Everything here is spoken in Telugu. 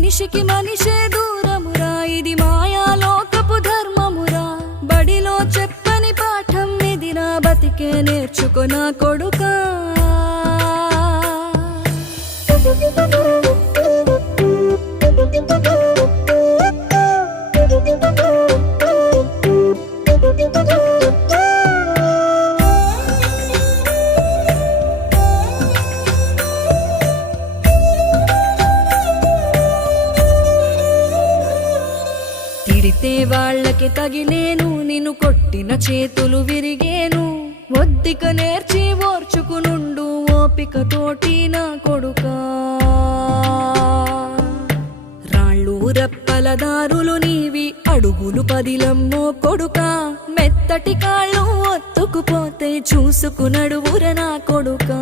మనిషికి మనిషే దూరమురా, ఇది మాయాలోకపు ధర్మమురా. బడిలో చెప్పని పాఠం ఇది, నా బతికే నేర్చుకో నా కొడుకా. తిడితే వాళ్ళకి తగిలేను, నిన్ను కొట్టిన చేతులు విరిగేను. ఒద్దిక నేర్చి ఓర్చుకునుండు ఓపిక తోటి నా కొడుకా. రాళ్ళు రప్పల దారులు నీవి, అడుగులు పదిలమ్మో కొడుకా. మెత్తటి కాళ్ళు ఒత్తుకుపోతే చూసుకునడువుర నా కొడుకా.